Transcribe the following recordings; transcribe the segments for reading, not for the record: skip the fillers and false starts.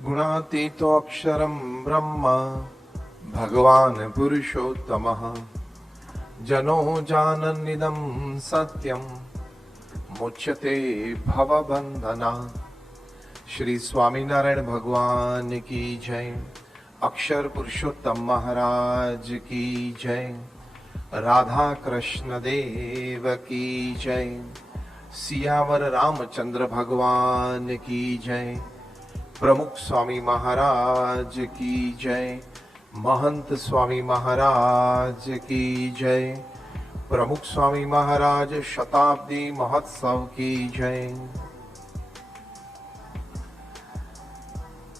गुणातीतो अक्षरं ब्रह्म भगवान् पुरुषोत्तमः जनो जानन्निदं सत्यं मुच्यते भवबन्धनात्। श्री स्वामीनारायण भगवान की जय। अक्षर पुरुषोत्तम महाराज की जय। राधा कृष्ण देव की जय। सियावर रामचंद्र भगवान की जय। प्रमुख स्वामी महाराज की जय। महंत स्वामी महाराज की जय। प्रमुख स्वामी महाराज शताब्दी महोत्सव की जय।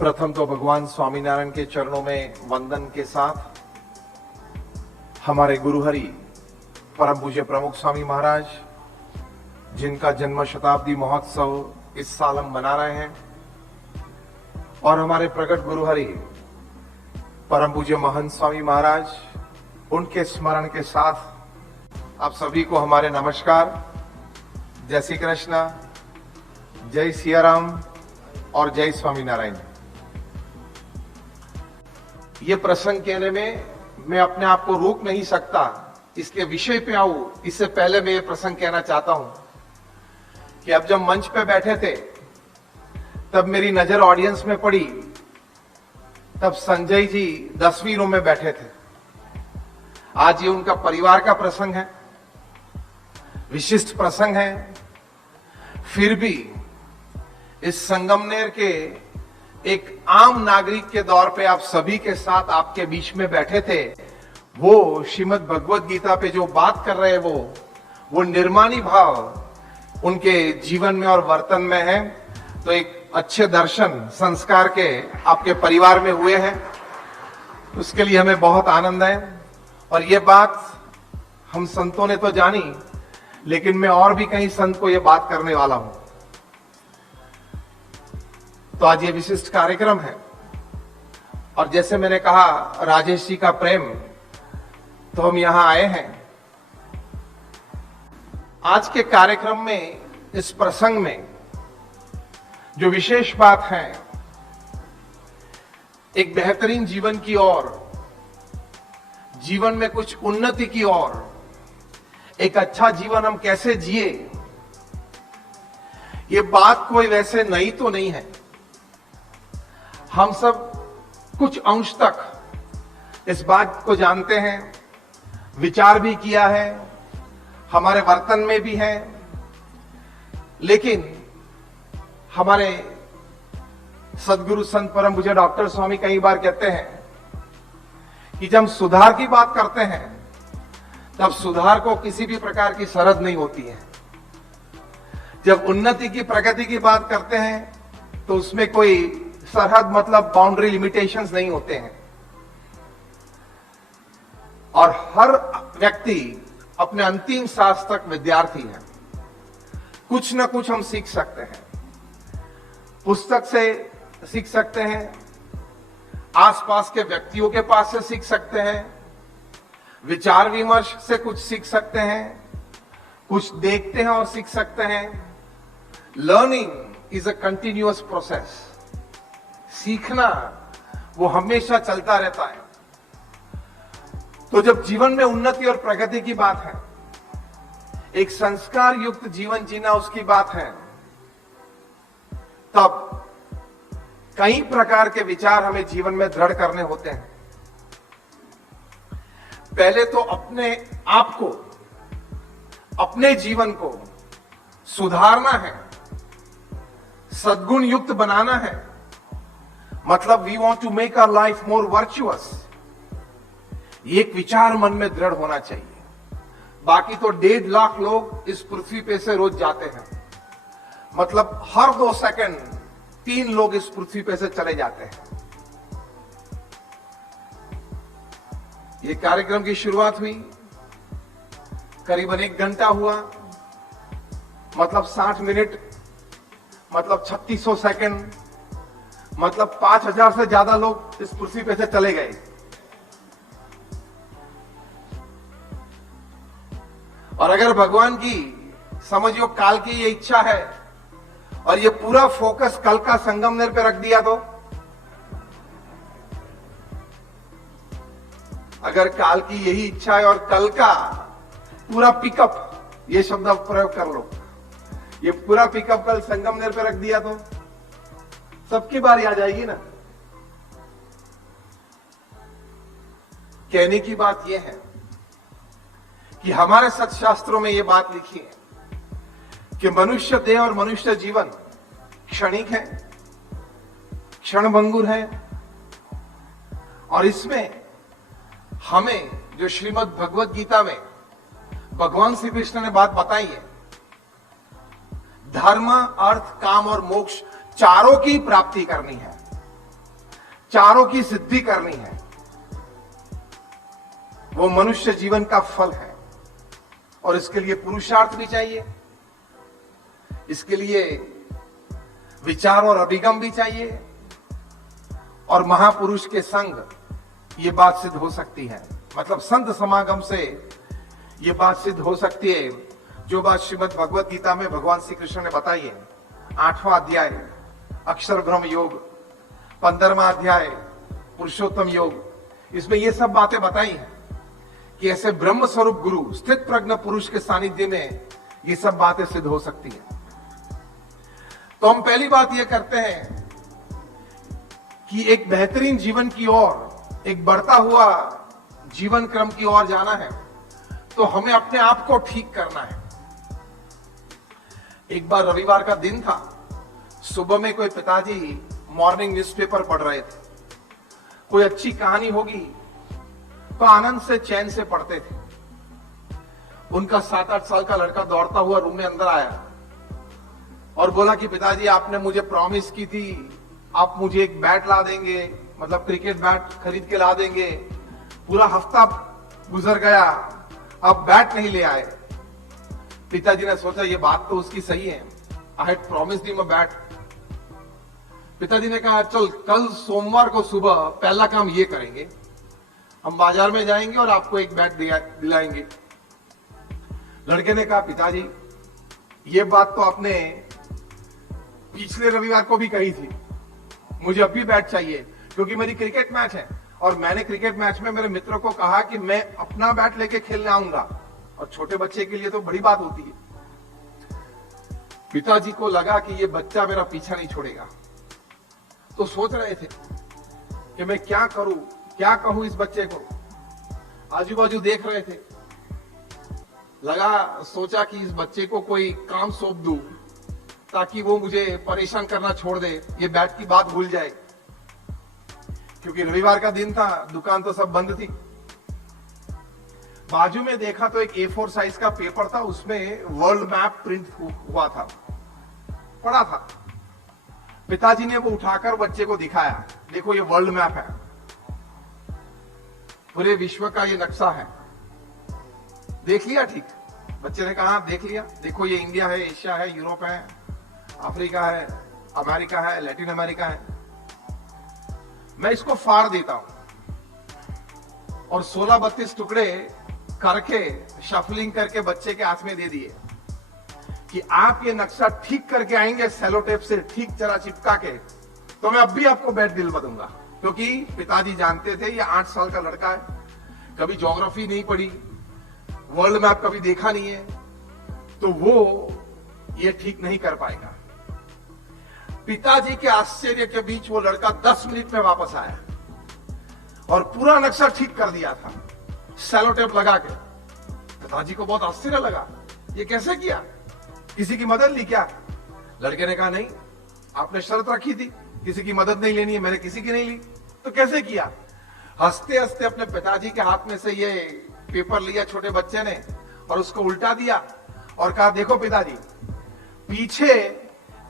प्रथम तो भगवान स्वामीनारायण के चरणों में वंदन के साथ हमारे गुरुहरि परम पूज्य प्रमुख स्वामी महाराज, जिनका जन्म शताब्दी महोत्सव इस साल हम मना रहे हैं, और हमारे प्रकट गुरुहरि परम पूज्य महंत स्वामी महाराज, उनके स्मरण के साथ आप सभी को हमारे नमस्कार। जय श्री कृष्ण, जय सिया राम और जय स्वामीनारायण। ये प्रसंग कहने में मैं अपने आप को रोक नहीं सकता, इसके विषय पे आऊं इससे पहले मैं ये प्रसंग कहना चाहता हूं कि अब जब मंच पे बैठे थे तब मेरी नजर ऑडियंस में पड़ी, तब संजय जी 10वीं रो में बैठे थे। आज ये उनका परिवार का प्रसंग है, विशिष्ट प्रसंग है, फिर भी इस संगमनेर के एक आम नागरिक के दौर पे आप सभी के साथ आपके बीच में बैठे थे। वो श्रीमद् भगवत गीता पे जो बात कर रहे हैं वो निर्माणी भाव उनके जीवन में और वर्तन में है। तो एक अच्छे दर्शन संस्कार के आपके परिवार में हुए हैं, उसके लिए हमें बहुत आनंद है। और ये बात हम संतों ने तो जानी, लेकिन मैं और भी कहीं संत को ये बात करने वाला हूं। तो आज ये विशिष्ट कार्यक्रम है, और जैसे मैंने कहा राजेश जी का प्रेम, तो हम यहां आए हैं। आज के कार्यक्रम में, इस प्रसंग में जो विशेष बात है, एक बेहतरीन जीवन की ओर, जीवन में कुछ उन्नति की ओर, एक अच्छा जीवन हम कैसे जिए, ये बात कोई वैसे नई तो नहीं है। हम सब कुछ अंश तक इस बात को जानते हैं, विचार भी किया है, हमारे वर्तन में भी है। लेकिन हमारे सदगुरु संत परम पूज्य डॉक्टर स्वामी कई बार कहते हैं कि जब सुधार की बात करते हैं तब सुधार को किसी भी प्रकार की सरहद नहीं होती है। जब उन्नति की, प्रगति की बात करते हैं तो उसमें कोई सरहद मतलब बाउंड्री लिमिटेशंस नहीं होते हैं। और हर व्यक्ति अपने अंतिम सांस तक विद्यार्थी है। कुछ ना कुछ हम सीख सकते हैं, पुस्तक से सीख सकते हैं, आसपास के व्यक्तियों के पास से सीख सकते हैं, विचार विमर्श से कुछ सीख सकते हैं, कुछ देखते हैं और सीख सकते हैं। Learning is a continuous process. सीखना वो हमेशा चलता रहता है। तो जब जीवन में उन्नति और प्रगति की बात है, एक संस्कार युक्त जीवन जीना उसकी बात है, तब कई प्रकार के विचार हमें जीवन में दृढ़ करने होते हैं। पहले तो अपने आप को, अपने जीवन को सुधारना है, सद्गुण युक्त बनाना है। मतलब we want to make our life more virtuous. ये एक विचार मन में दृढ़ होना चाहिए। बाकी तो 1.5 लाख लोग इस पृथ्वी पे से रोज जाते हैं। मतलब हर 2 सेकंड 3 लोग इस पृथ्वी पे से चले जाते हैं। ये कार्यक्रम की शुरुआत हुई, करीबन 1 घंटा हुआ, मतलब 60 मिनट, मतलब 3600 सेकंड, मतलब 5000 से ज्यादा लोग इस पृथ्वी पे से चले गए। और अगर भगवान की, समझियो काल की ये इच्छा है और ये पूरा फोकस कल का संगमनेर पे रख दिया, तो अगर काल की यही इच्छा है और कल का पूरा पिकअप, ये शब्द आप प्रयोग कर लो, ये पूरा पिकअप कल संगमनेर पे रख दिया तो सबकी बारी आ जाएगी ना। कहने की बात यह है कि हमारे सत्शास्त्रों में यह बात लिखी है कि मनुष्य देह और मनुष्य जीवन क्षणिक है, क्षणभंगुर है, और इसमें हमें जो श्रीमद् भगवत गीता में भगवान श्री कृष्ण ने बात बताई है, धर्म, अर्थ, काम और मोक्ष चारों की प्राप्ति करनी है, चारों की सिद्धि करनी है, वो मनुष्य जीवन का फल है। और इसके लिए पुरुषार्थ भी चाहिए, इसके लिए विचार और अभिगम भी चाहिए, और महापुरुष के संग ये बात सिद्ध हो सकती है। मतलब संत समागम से ये बात सिद्ध हो सकती है, जो बात श्रीमद् भगवत गीता में भगवान श्री कृष्ण ने बताई है। 8वां अध्याय अक्षर ब्रह्म योग, 15वां अध्याय पुरुषोत्तम योग, इसमें ये सब बातें बताई हैं कि ऐसे ब्रह्म स्वरूप गुरु, स्थित प्रज्ञ पुरुष के सानिध्य में ये सब बातें सिद्ध हो सकती हैं। तो हम पहली बात ये करते हैं कि एक बेहतरीन जीवन की ओर, एक बढ़ता हुआ जीवन क्रम की ओर जाना है, तो हमें अपने आप को ठीक करना है। एक बार रविवार का दिन था, सुबह में कोई पिताजी मॉर्निंग न्यूज़पेपर पढ़ रहे थे। कोई अच्छी कहानी होगी तो आनंद से, चैन से पढ़ते थे। उनका 7-8 साल का लड़का दौड़ता हुआ रूम में अंदर आया और बोला कि पिताजी, आपने मुझे प्रॉमिस की थी, आप मुझे एक बैट ला देंगे, मतलब क्रिकेट बैट खरीद के ला देंगे। पूरा हफ्ता गुजर गया, अब बैट नहीं ले आए। पिताजी ने सोचा ये बात तो उसकी सही है, I had promised him a bat. पिताजी ने कहा चल कल सोमवार को सुबह पहला काम ये करेंगे, हम बाजार में जाएंगे और आपको एक बैट दिलाएंगे। लड़के ने कहा पिताजी, ये बात तो आपने पिछले रविवार को भी कही थी, मुझे अब भी बैट चाहिए क्योंकि मेरी क्रिकेट मैच है, और मैंने क्रिकेट मैच में मेरे मित्रों को कहा कि मैं अपना बैट लेके खेलने आऊंगा, और छोटे बच्चे के लिए तो बड़ी बात होती है। पिताजी को लगा कि ये बच्चा मेरा पीछा नहीं छोड़ेगा, तो सोच रहे थे कि मैं क्या करूं, क्या कहूं इस बच्चे को। आजू बाजू देख रहे थे, सोचा कि इस बच्चे को कोई काम सौंप दूं ताकि वो मुझे परेशान करना छोड़ दे, ये बैट की बात भूल जाए। क्योंकि रविवार का दिन था, दुकान तो सब बंद थी। बाजू में देखा तो एक A4 साइज का पेपर था, उसमें वर्ल्ड मैप प्रिंट हुआ था, पड़ा था। पिताजी ने वो उठाकर बच्चे को दिखाया, देखो ये वर्ल्ड मैप है, पूरे विश्व का ये नक्शा है। देख लिया? ठीक। बच्चे ने कहा देख लिया, देखो ये इंडिया है, एशिया है, यूरोप है, अफ्रीका है, अमेरिका है, लैटिन अमेरिका है। मैं इसको फाड़ देता हूं और 16-32 टुकड़े करके शफलिंग करके बच्चे के हाथ में दे दिए कि आप ये नक्शा ठीक करके आएंगे सेलो टेप से ठीक जरा चिपका के, तो मैं अब भी आपको बैट दिलवा दूंगा। क्योंकि पिताजी जानते थे ये 8 साल का लड़का है, कभी ज्योग्राफी नहीं पढ़ी, वर्ल्ड मैप कभी देखा नहीं है, तो वो ये ठीक नहीं कर पाएगा। पिताजी के आश्चर्य के बीच वो लड़का 10 मिनट में वापस आया और पूरा नक्शा ठीक कर दिया था सेलो टेप लगा के। पिताजी को बहुत आश्चर्य लगा, ये कैसे किया, किसी की मदद ली क्या? लड़के ने कहा नहीं, आपने शर्त रखी थी किसी की मदद नहीं लेनी है, मैंने किसी की नहीं ली, तो कैसे किया? हंसते हंसते अपने पिताजी के हाथ में से ये पेपर लिया छोटे बच्चे ने और उसको उल्टा दिया और कहा देखो पिताजी, पीछे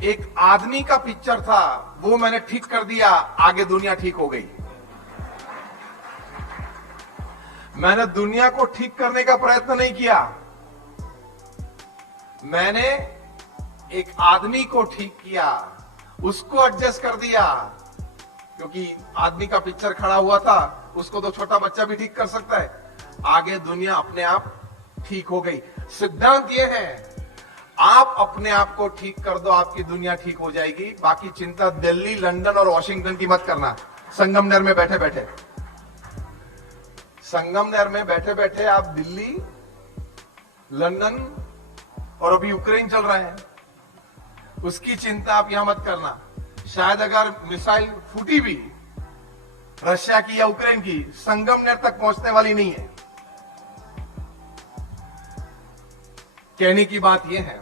एक आदमी का पिक्चर था, वो मैंने ठीक कर दिया, आगे दुनिया ठीक हो गई। मैंने दुनिया को ठीक करने का प्रयत्न नहीं किया, मैंने एक आदमी को ठीक किया, उसको एडजस्ट कर दिया। क्योंकि आदमी का पिक्चर खड़ा हुआ था, उसको तो छोटा बच्चा भी ठीक कर सकता है, आगे दुनिया अपने आप ठीक हो गई। सिद्धांत यह है, आप अपने आप को ठीक कर दो, आपकी दुनिया ठीक हो जाएगी। बाकी चिंता दिल्ली, लंदन और वॉशिंगटन की मत करना, संगमनेर में बैठे बैठे। संगमनेर में बैठे बैठे आप दिल्ली, लंदन और अभी यूक्रेन चल रहे हैं, उसकी चिंता आप यहां मत करना। शायद अगर मिसाइल फूटी भी रशिया की या यूक्रेन की, संगमनेर तक पहुंचने वाली नहीं है। कहने की बात यह है,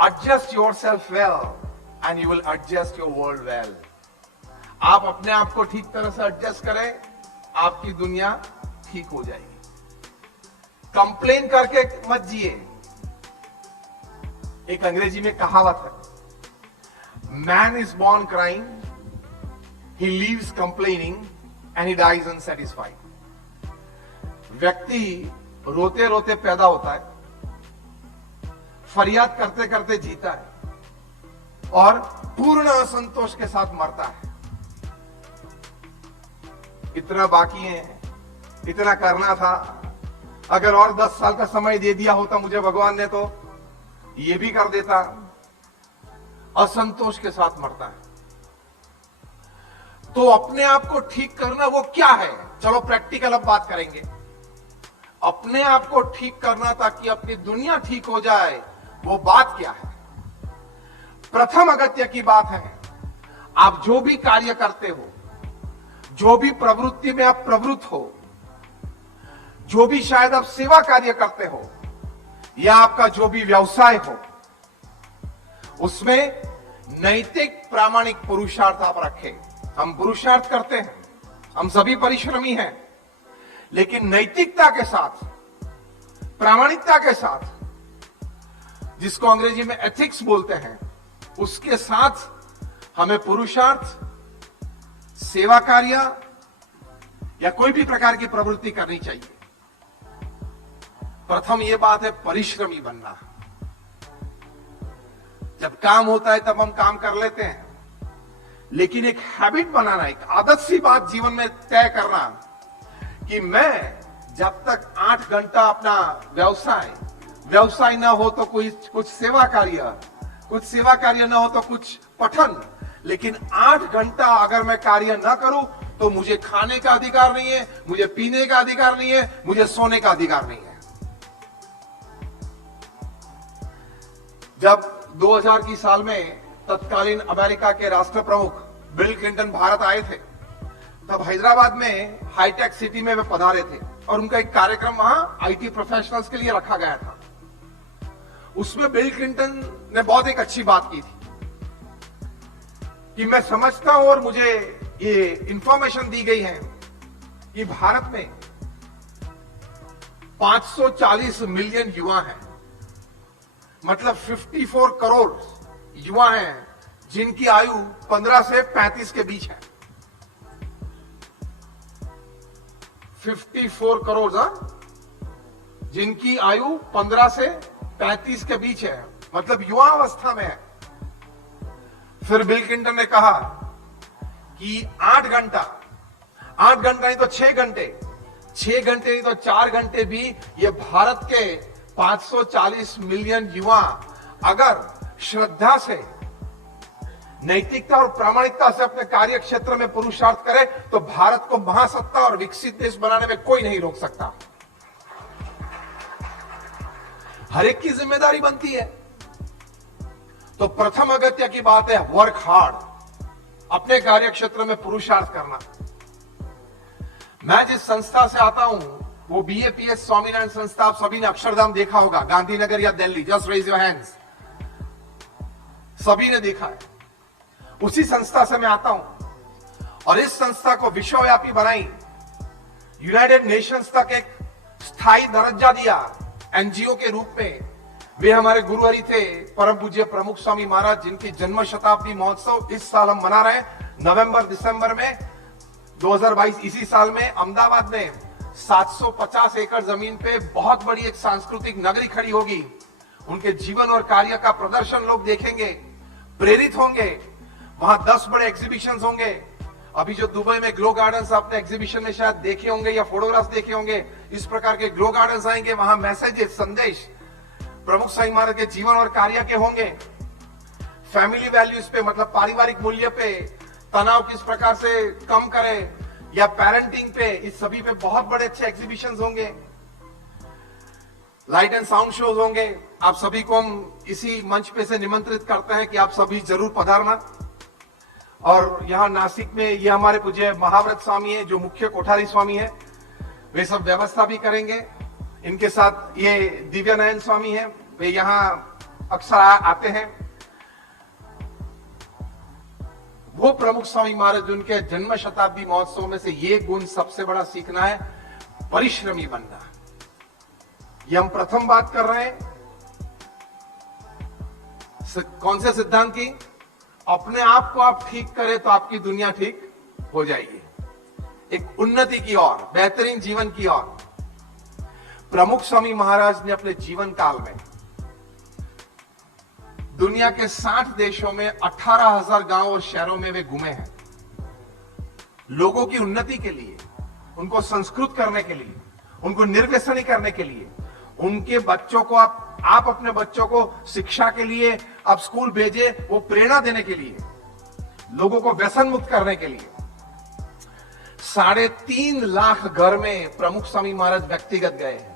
adjust your self well and you will adjust your world well. आप अपने आप को ठीक तरह से एडजस्ट करें, आपकी दुनिया ठीक हो जाएगी। कंप्लेन करके मत जिए। एक अंग्रेजी में कहावत है, man is born crying, he leaves complaining and he dies unsatisfied. व्यक्ति रोते रोते पैदा होता है, फरियाद करते करते जीता है और पूर्ण असंतोष के साथ मरता है। इतना बाकी है, इतना करना था, अगर और 10 साल का समय दे दिया होता मुझे भगवान ने तो ये भी कर देता। असंतोष के साथ मरता है। तो अपने आप को ठीक करना वो क्या है? चलो प्रैक्टिकल अब बात करेंगे। अपने आप को ठीक करना ताकि अपनी दुनिया ठीक हो जाए, वो बात क्या है? प्रथम अगत्य की बात है, आप जो भी कार्य करते हो, जो भी प्रवृत्ति में आप प्रवृत्त हो, जो भी शायद आप सेवा कार्य करते हो या आपका जो भी व्यवसाय हो, उसमें नैतिक प्रामाणिक पुरुषार्थ आप रखें। हम पुरुषार्थ करते हैं, हम सभी परिश्रमी हैं, लेकिन नैतिकता के साथ, प्रामाणिकता के साथ, जिसको अंग्रेजी में एथिक्स बोलते हैं, उसके साथ हमें पुरुषार्थ, सेवा कार्य या कोई भी प्रकार की प्रवृत्ति करनी चाहिए। प्रथम यह बात है परिश्रमी बनना। जब काम होता है तब हम काम कर लेते हैं, लेकिन एक हैबिट बनाना, एक आदत सी बात जीवन में तय करना कि मैं जब तक 8 घंटा अपना व्यवसाय ना हो तो कुछ सेवा कार्य ना हो तो कुछ पठन, लेकिन 8 घंटा अगर मैं कार्य ना करूं तो मुझे खाने का अधिकार नहीं है, मुझे पीने का अधिकार नहीं है, मुझे सोने का अधिकार नहीं है। जब 2000 की साल में तत्कालीन अमेरिका के राष्ट्र प्रमुख बिल क्लिंटन भारत आए थे, तब हैदराबाद में हाईटेक सिटी में वे पधारे थे और उनका एक कार्यक्रम वहां आईटी प्रोफेशनल्स के लिए रखा गया था। उसमें बिल क्लिंटन ने बहुत एक अच्छी बात की थी कि मैं समझता हूं और मुझे ये इंफॉर्मेशन दी गई है कि भारत में 540 मिलियन युवा हैं, मतलब 54 करोड़ युवा हैं जिनकी आयु 15 से 35 के बीच है। 54 करोड़ जिनकी आयु 15 से 35 के बीच है, मतलब युवा अवस्था में है। फिर बिल क्लिंटन ने कहा कि 8 घंटा नहीं तो 6 घंटे, 6 घंटे नहीं तो 4 घंटे भी ये भारत के 540 मिलियन युवा अगर श्रद्धा से, नैतिकता और प्रामाणिकता से अपने कार्य क्षेत्र में पुरुषार्थ करे तो भारत को महासत्ता और विकसित देश बनाने में कोई नहीं रोक सकता। हर एक की जिम्मेदारी बनती है। तो प्रथम अगत्य की बात है वर्क हार्ड, अपने कार्य क्षेत्र में पुरुषार्थ करना। मैं जिस संस्था से आता हूं वो बीएपीएस स्वामीनारायण संस्था, आप सभी ने अक्षरधाम देखा होगा, गांधीनगर या Delhi, just raise your hands, सभी ने देखा है। उसी संस्था से मैं आता हूं और इस संस्था को विश्वव्यापी बनाई, यूनाइटेड नेशंस तक एक स्थायी दर्जा दिया एनजीओ के रूप में। वे हमारे गुरुहरि थे परम पूज्य प्रमुख स्वामी महाराज, जिनकी जन्म शताब्दी महोत्सव इस साल हम मना रहे हैं नवंबर दिसंबर में 2022। इसी साल में अहमदाबाद में 750 एकड़ जमीन पे बहुत बड़ी एक सांस्कृतिक नगरी खड़ी होगी। उनके जीवन और कार्य का प्रदर्शन लोग देखेंगे, प्रेरित होंगे। वहां 10 बड़े एग्जीबिशंस होंगे। अभी जो दुबई में ग्लो गार्डन्स आपने एग्जीबिशन में शायद देखे होंगे या फोटोग्राफ्स देखे होंगे, इस प्रकार के ग्लो गार्डन्स आएंगे। वहां मैसेजेस, संदेश प्रमुख स्वामी महाराज के जीवन और कार्य के होंगे। फैमिली वैल्यूज पे, मतलब पारिवारिक मूल्य पे, तनाव किस प्रकार से कम करें, या पेरेंटिंग पे, इस सभी पे बहुत बड़े अच्छे एग्जीबिशंस होंगे, लाइट एंड साउंड शोज होंगे। आप सभी को हम इसी मंच पे से निमंत्रित करते हैं कि आप सभी जरूर पधारना। और यहाँ नासिक में ये हमारे पूज्य महाव्रत स्वामी है, जो मुख्य कोठारी स्वामी है, वे सब व्यवस्था भी करेंगे। इनके साथ ये दिव्यानयन स्वामी है, वे यहाँ अक्सर आते हैं। वो प्रमुख स्वामी महाराज, उनके जन्म शताब्दी महोत्सव में से ये गुण सबसे बड़ा सीखना है, परिश्रमी बनना। ये हम प्रथम बात कर रहे हैं कौन से सिद्धांत की? अपने आप को आप ठीक करें तो आपकी दुनिया ठीक हो जाएगी, एक उन्नति की ओर, बेहतरीन जीवन की ओर। प्रमुख स्वामी महाराज ने अपने जीवन काल में दुनिया के 60 देशों में 18,000 गांव और शहरों में वे घूमे हैं, लोगों की उन्नति के लिए, उनको संस्कृत करने के लिए, उनको निर्व्यसनी करने के लिए, उनके बच्चों को आप अपने बच्चों को शिक्षा के लिए आप स्कूल भेजे, वो प्रेरणा देने के लिए, लोगों को व्यसन मुक्त करने के लिए। 3.5 लाख घर में प्रमुख स्वामी महाराज व्यक्तिगत गए हैं।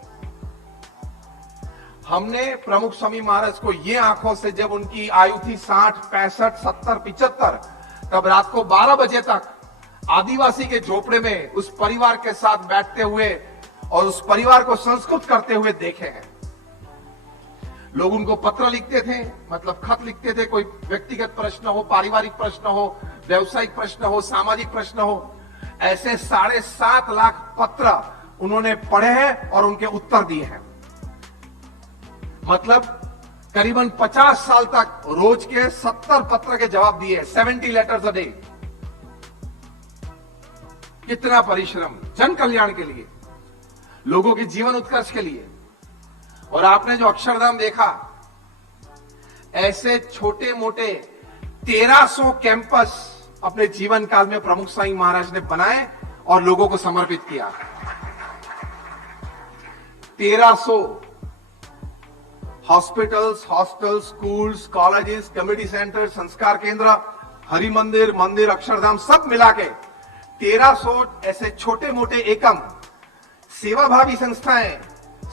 हमने प्रमुख स्वामी महाराज को ये आंखों से, जब उनकी आयु थी 60, 65, 70, 75, तब रात को 12 बजे तक आदिवासी के झोपड़े में उस परिवार के साथ बैठते हुए और उस परिवार को संस्कृत करते हुए देखे हैं। लोग उनको पत्र लिखते थे, मतलब खत लिखते थे, कोई व्यक्तिगत प्रश्न हो, पारिवारिक प्रश्न हो, व्यावसायिक प्रश्न हो, सामाजिक प्रश्न हो, ऐसे 7.5 लाख पत्र उन्होंने पढ़े हैं और उनके उत्तर दिए हैं। मतलब करीबन 50 साल तक रोज के 70 पत्र के जवाब दिए, 70 लेटर्स अ डे। कितना परिश्रम जन कल्याण के लिए, लोगों के जीवन उत्कर्ष के लिए। और आपने जो अक्षरधाम देखा, ऐसे छोटे मोटे 1300 कैंपस अपने जीवन काल में प्रमुख स्वामी महाराज ने बनाए और लोगों को समर्पित किया। 1300 hospitals, hostels, schools, colleges, community centre, संस्कार केंद्र, हरि मंदिर, मंदिर, अक्षरधाम, सब मिला के 1300 ऐसे छोटे मोटे एकम सेवाभावी संस्थाएं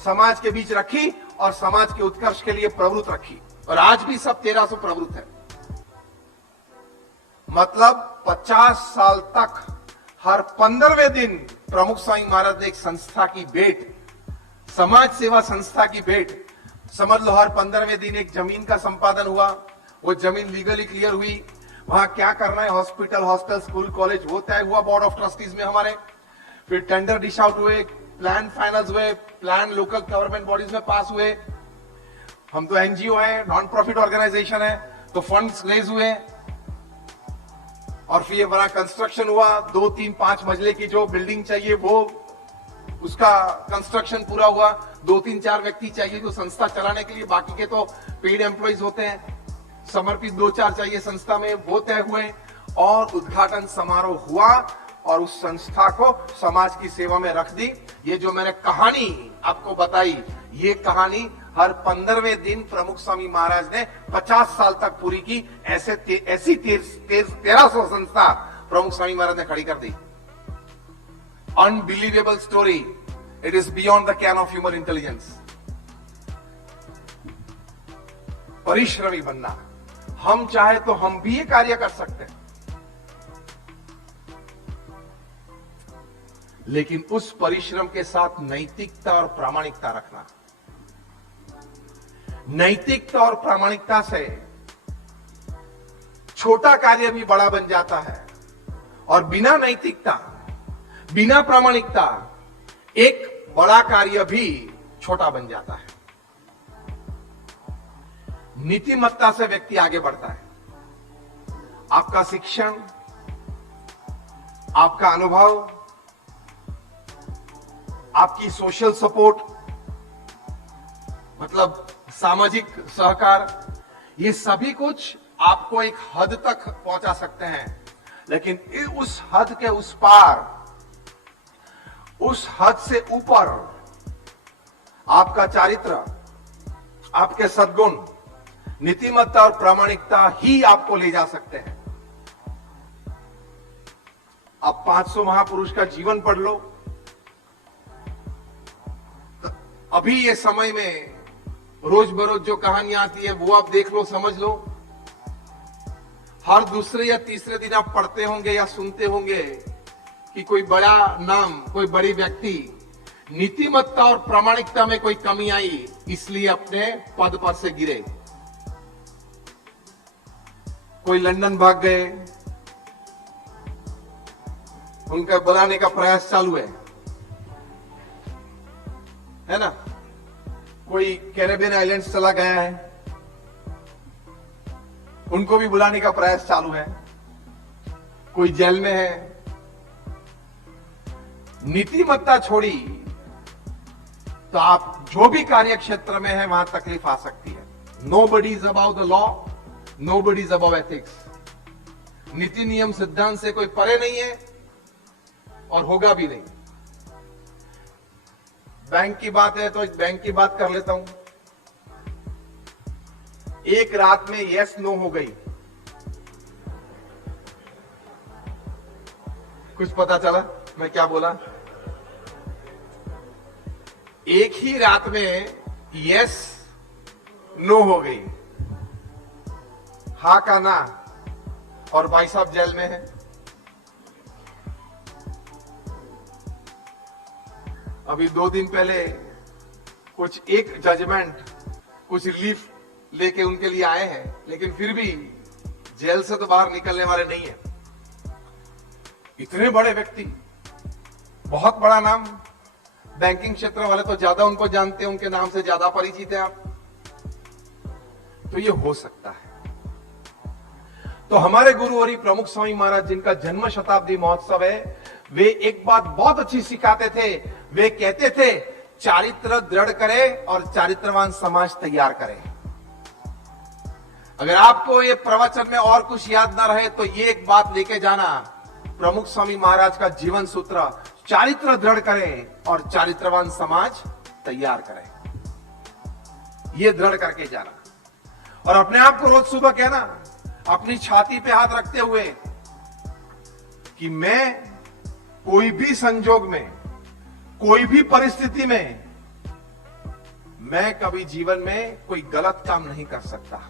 समाज के बीच रखी और समाज के उत्कर्ष के लिए प्रवृत्त रखी। और आज भी सब 1300 प्रवृत्त है। मतलब 50 साल तक हर 15वें दिन प्रमुख स्वामी महाराज ने एक संस्था की भेंट, समाज सेवा संस्था की भेंट, समझ लो हर 15वें दिन एक जमीन का संपादन हुआ, वो जमीन लीगली क्लियर हुई, वहां क्या करना है, हॉस्पिटल, हॉस्टल, स्कूल, कॉलेज, वो तय हुआ बोर्ड ऑफ ट्रस्टीज में हमारे। फिर टेंडर डिश आउट हुए, प्लान फाइनल्स हुए, प्लान लोकल गवर्नमेंट बॉडीज में पास हुए। हम तो एनजीओ है, नॉन प्रॉफिट ऑर्गेनाइजेशन है, तो फंड्स रेज हुए और फिर ये बड़ा कंस्ट्रक्शन हुआ। 2, 3, 5 मंजिले की जो बिल्डिंग चाहिए वो उसका कंस्ट्रक्शन पूरा हुआ। 2, 3, 4 व्यक्ति चाहिए जो संस्था चलाने के लिए, बाकी के तो पेड एम्प्लॉइज होते हैं। समर्पित 2-4 चाहिए संस्था में, वो तय हुए और उद्घाटन समारोह हुआ और उस संस्था को समाज की सेवा में रख दी। ये जो मैंने कहानी आपको बताई, ये कहानी हर 15वें दिन प्रमुख स्वामी महाराज ने 50 साल तक पूरी की। ऐसी 1300 संस्था प्रमुख स्वामी महाराज ने खड़ी कर दी। Unbelievable story, it is beyond the ken of human intelligence. परिश्रमी बनना, हम चाहे तो हम भी ये कार्य कर सकते हैं, लेकिन उस परिश्रम के साथ नैतिकता और प्रामाणिकता रखना। नैतिकता और प्रामाणिकता से छोटा कार्य भी बड़ा बन जाता है और बिना नैतिकता, बिना प्रामाणिकता एक बड़ा कार्य भी छोटा बन जाता है। नीतिमत्ता से व्यक्ति आगे बढ़ता है। आपका शिक्षण, आपका अनुभव, आपकी सोशल सपोर्ट, मतलब सामाजिक सहकार, ये सभी कुछ आपको एक हद तक पहुंचा सकते हैं, लेकिन उस हद के उस पार, उस हद से ऊपर आपका चारित्र, आपके सद्गुण, नीतिमत्ता और प्रामाणिकता ही आपको ले जा सकते हैं। अब 500 महापुरुष का जीवन पढ़ लो। अभी ये समय में रोज बरोज जो कहानियां आती है वो आप देख लो, समझ लो। हर दूसरे या तीसरे दिन आप पढ़ते होंगे या सुनते होंगे कि कोई बड़ा नाम, कोई बड़ी व्यक्ति नीतिमत्ता और प्रामाणिकता में कोई कमी आई, इसलिए अपने पद पर से गिरे। कोई लंदन भाग गए, उनका बुलाने का प्रयास चालू है ना। कोई कैरेबियन आइलैंड्स चला गया है, उनको भी बुलाने का प्रयास चालू है। कोई जेल में है। नीतिमत्ता छोड़ी तो आप जो भी कार्य क्षेत्र में है वहां तकलीफ आ सकती है। Nobody is above the law, nobody is above ethics. नीति नियम सिद्धांत से कोई परे नहीं है और होगा भी नहीं। बैंक की बात है तो बैंक की बात कर लेता हूं। एक रात में यस नो हो गई, कुछ पता चला मैं क्या बोला? एक ही रात में यस नो हो गई, हा का ना, और भाई साहब जेल में है। अभी 2 दिन पहले कुछ एक जजमेंट, कुछ रिलीफ लेके उनके लिए आए हैं, लेकिन फिर भी जेल से तो बाहर निकलने वाले नहीं है। इतने बड़े व्यक्ति, बहुत बड़ा नाम, बैंकिंग क्षेत्र वाले तो ज्यादा उनको जानते हैं, उनके नाम से ज्यादा परिचित है आप। तो ये हो सकता है। तो हमारे गुरुवरी प्रमुख स्वामी महाराज जिनका जन्म शताब्दी महोत्सव है, वे एक बात बहुत अच्छी सिखाते थे। वे कहते थे चारित्र दृढ़ करे और चारित्रवान समाज तैयार करे। अगर आपको ये प्रवचन में और कुछ याद ना रहे तो ये एक बात लेके जाना, प्रमुख स्वामी महाराज का जीवन सूत्र, चारित्र दृढ़ करे और चारित्रवान समाज तैयार करे। ये दृढ़ करके जाना और अपने आप को रोज सुबह कहना, अपनी छाती पे हाथ रखते हुए, कि मैं कोई भी संजोग में, कोई भी परिस्थिति में, मैं कभी जीवन में कोई गलत काम नहीं कर सकता।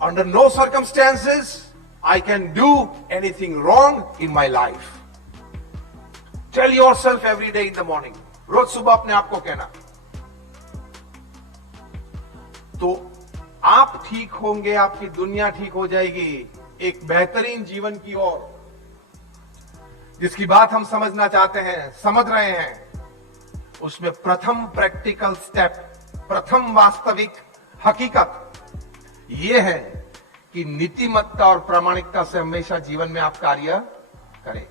Under no circumstances I can do anything wrong in my life. Tell yourself every day in the morning. रोज सुबह अपने आप को कहना, तो आप ठीक होंगे, आपकी दुनिया ठीक हो जाएगी एक बेहतरीन जीवन की ओर, जिसकी बात हम समझना चाहते हैं, समझ रहे हैं। उसमें प्रथम प्रैक्टिकल स्टेप, प्रथम वास्तविक हकीकत यह है कि नीतिमत्ता और प्रामाणिकता से हमेशा जीवन में आप कार्य करें।